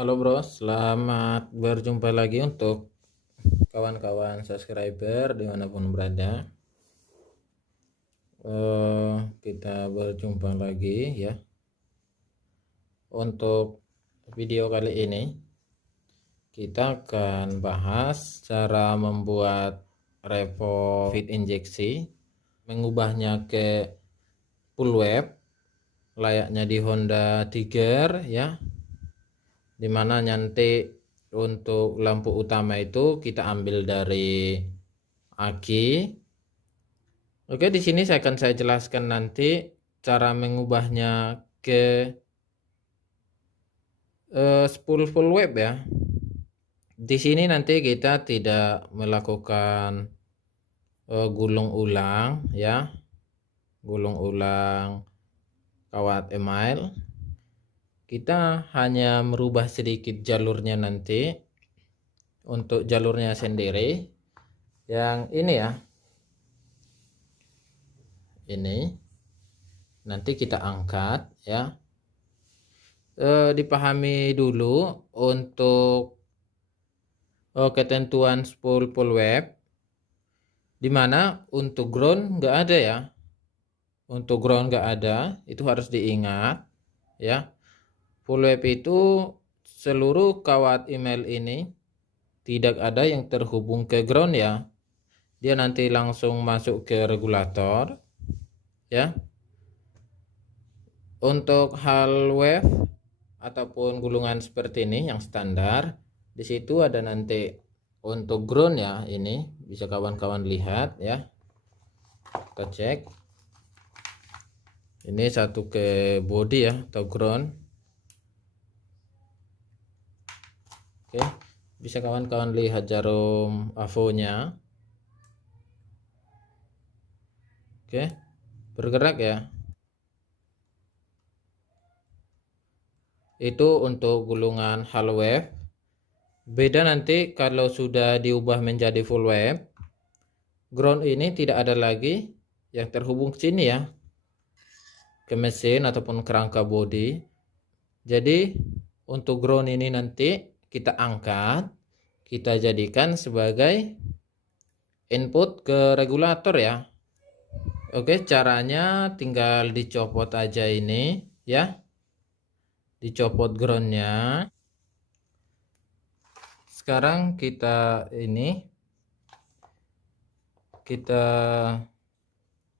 Halo bro, selamat berjumpa lagi untuk kawan-kawan subscriber dimanapun berada. Kita berjumpa lagi ya. Untuk video kali ini kita akan bahas cara membuat repo feed injeksi, mengubahnya ke full web layaknya di Honda Tiger ya, dimana nanti untuk lampu utama itu kita ambil dari aki. Oke, di sini saya jelaskan nanti cara mengubahnya ke full web ya. Di sini nanti kita tidak melakukan gulung ulang ya, gulung ulang kawat email. Kita hanya merubah sedikit jalurnya nanti. Untuk jalurnya sendiri yang ini ya, ini nanti kita angkat ya. Dipahami dulu untuk ketentuan full web, dimana untuk ground nggak ada ya. Untuk ground nggak ada, itu harus diingat ya. Full web itu seluruh kawat email ini tidak ada yang terhubung ke ground ya. Dia nanti langsung masuk ke regulator ya. Untuk hal wave ataupun gulungan seperti ini yang standar, di situ ada nanti untuk ground ya. Ini bisa kawan-kawan lihat ya. Kita cek. Ini satu ke body ya atau ground. Oke, bisa kawan-kawan lihat jarum avonya. Oke, bergerak ya. Itu untuk gulungan hal wave. Beda nanti kalau sudah diubah menjadi full wave, ground ini tidak ada lagi yang terhubung ke sini ya, ke mesin ataupun kerangka body. Jadi untuk ground ini nanti kita angkat, kita jadikan sebagai input ke regulator ya. Oke, caranya tinggal dicopot aja ini ya, dicopot groundnya. Sekarang kita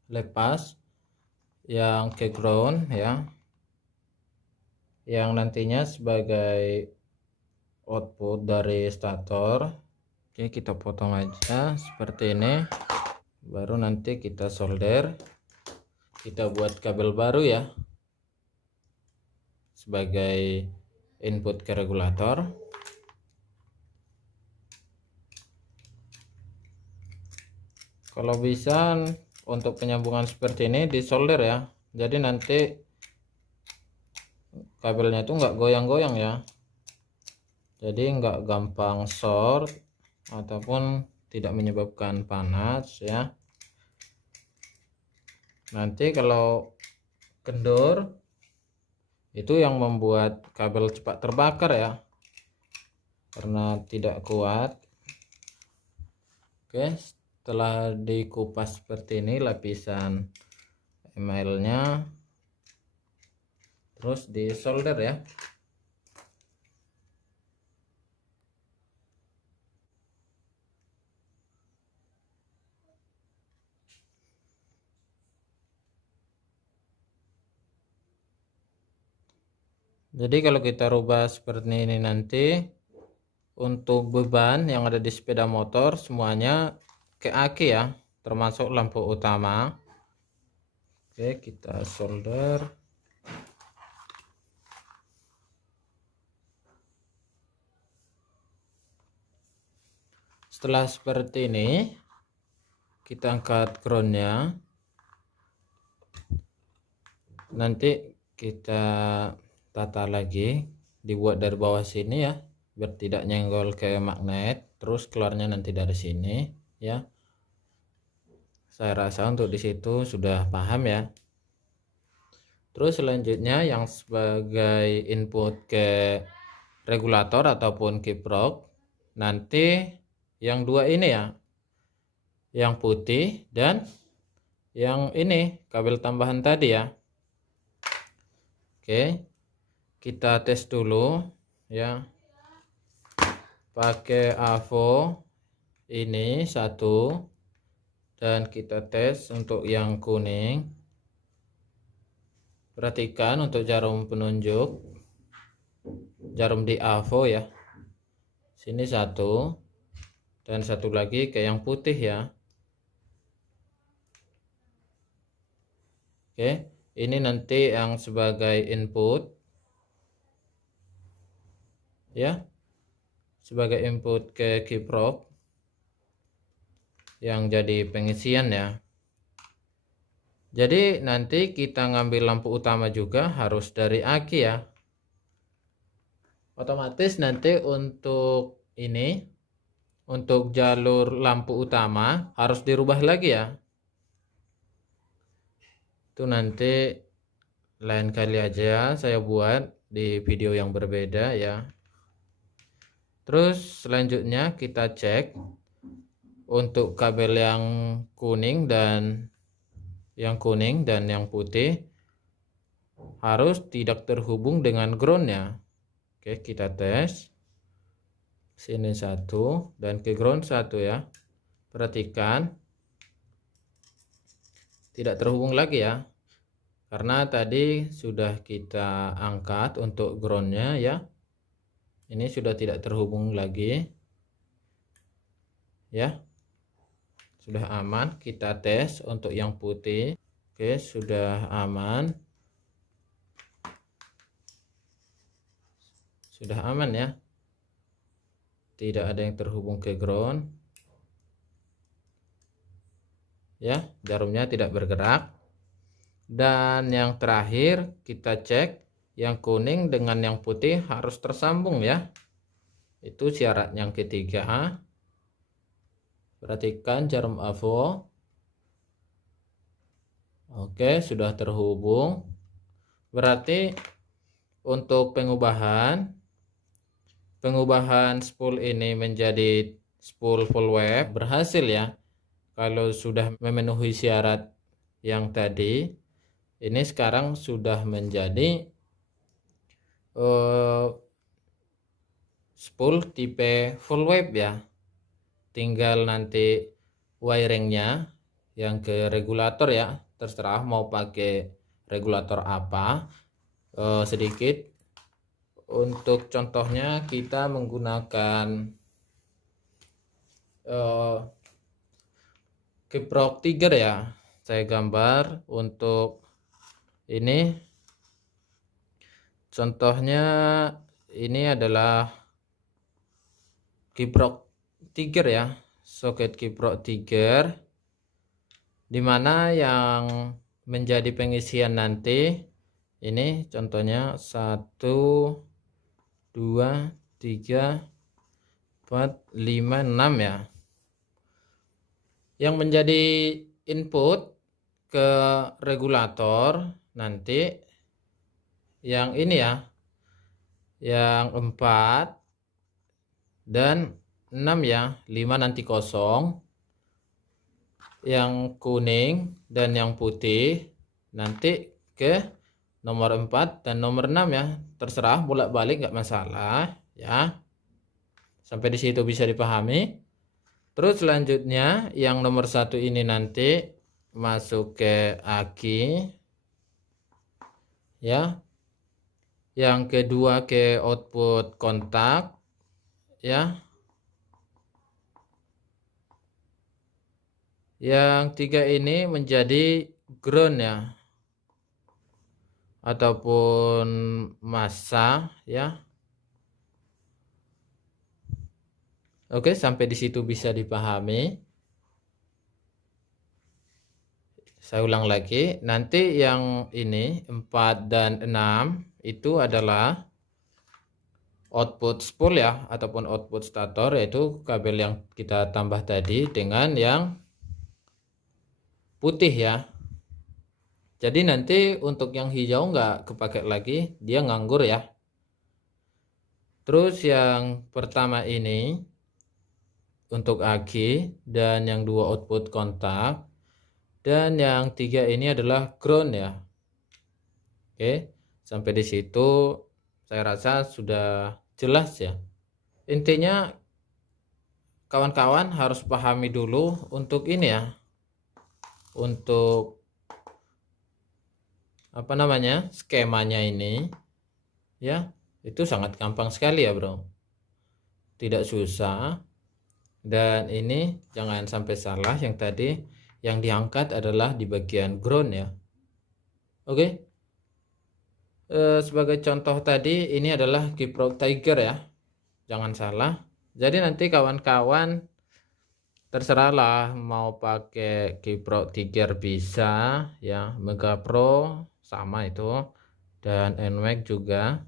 lepas yang ke ground ya, yang nantinya sebagai output dari stator. Oke, kita potong aja seperti ini, baru nanti kita solder, kita buat kabel baru ya sebagai input ke regulator. Kalau bisa untuk penyambungan seperti ini disolder ya, jadi nanti kabelnya itu nggak goyang-goyang ya, jadi nggak gampang short ataupun tidak menyebabkan panas ya. Nanti kalau kendor itu yang membuat kabel cepat terbakar ya, karena tidak kuat. Oke, setelah dikupas seperti ini lapisan emailnya, terus disolder ya. Jadi kalau kita rubah seperti ini nanti, untuk beban yang ada di sepeda motor semuanya ke aki ya, termasuk lampu utama. Oke, kita solder. Setelah seperti ini, kita angkat groundnya. Nanti kita tata lagi, dibuat dari bawah sini ya, biar tidak nyenggol ke magnet. Terus keluarnya nanti dari sini ya. Saya rasa untuk di situ sudah paham ya. Terus selanjutnya yang sebagai input ke regulator ataupun kiprok. Nanti yang dua ini ya, yang putih dan yang ini kabel tambahan tadi ya. Oke, kita tes dulu ya, pakai AVO ini satu, dan kita tes untuk yang kuning. Perhatikan untuk jarum penunjuk, jarum di AVO ya, sini satu dan satu lagi ke yang putih ya. Oke, ini nanti yang sebagai input ya, sebagai input ke kiprok yang jadi pengisian ya. Jadi nanti kita ngambil lampu utama juga harus dari aki ya. Otomatis nanti untuk ini, untuk jalur lampu utama harus dirubah lagi ya. Itu nanti lain kali aja saya buat di video yang berbeda ya. Terus selanjutnya kita cek untuk kabel yang kuning dan yang putih harus tidak terhubung dengan ground ya. Oke, kita tes. Sini satu dan ke ground satu ya. Perhatikan tidak terhubung lagi ya, karena tadi sudah kita angkat untuk groundnya ya. Ini sudah tidak terhubung lagi ya, sudah aman. Kita tes untuk yang putih. Oke, sudah aman, sudah aman ya, tidak ada yang terhubung ke ground ya, jarumnya tidak bergerak. Dan yang terakhir kita cek yang kuning dengan yang putih harus tersambung ya, itu syarat yang ketiga. Perhatikan jarum AVO. Oke, sudah terhubung. Berarti untuk pengubahan spool ini menjadi spool full wave berhasil ya. Kalau sudah memenuhi syarat yang tadi, ini sekarang sudah menjadi spool tipe full wave ya. Tinggal nanti wiringnya yang ke regulator ya, terserah mau pakai regulator apa. Sedikit untuk contohnya kita menggunakan kiprok Tiger ya. Saya gambar untuk ini. Contohnya ini adalah kiprok Tiger ya, soket kiprok Tiger, dimana yang menjadi pengisian nanti ini contohnya 1 2 3 4 5 6 ya, yang menjadi input ke regulator nanti yang ini ya, yang 4 dan 6 ya, 5 nanti kosong, yang kuning dan yang putih nanti ke nomor 4 dan nomor 6 ya, terserah bolak-balik nggak masalah ya. Sampai di situ bisa dipahami. Terus selanjutnya yang nomor 1 ini nanti masuk ke aki ya. Yang kedua ke output kontak ya. Yang 3 ini menjadi ground ya, ataupun massa ya. Oke, sampai di situ bisa dipahami. Saya ulang lagi, nanti yang ini 4 dan 6 itu adalah output spool ya, ataupun output stator, yaitu kabel yang kita tambah tadi dengan yang putih ya. Jadi nanti untuk yang hijau nggak kepake lagi, dia nganggur ya. Terus yang pertama ini untuk aki, dan yang dua output kontak, dan yang tiga ini adalah ground ya. Oke, sampai di situ saya rasa sudah jelas ya. Intinya kawan-kawan harus pahami dulu untuk ini ya, untuk apa namanya, skemanya ini ya. Itu sangat gampang sekali ya bro, tidak susah. Dan ini jangan sampai salah, yang tadi yang diangkat adalah di bagian ground ya. Oke. Sebagai contoh tadi ini adalah Kiprok Tiger ya, jangan salah. Jadi nanti kawan-kawan terserahlah mau pakai Kiprok Tiger bisa ya, Mega Pro sama itu, dan NWAC juga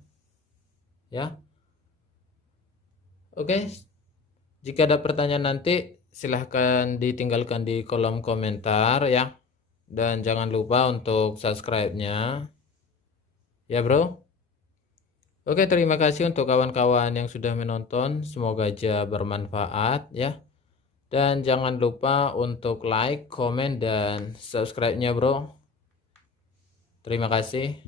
ya. Oke, jika ada pertanyaan nanti silahkan ditinggalkan di kolom komentar ya, dan jangan lupa untuk subscribe-nya ya bro. Oke, terima kasih untuk kawan-kawan yang sudah menonton, semoga aja bermanfaat ya. Dan jangan lupa untuk like, komen, dan subscribe-nya bro. Terima kasih.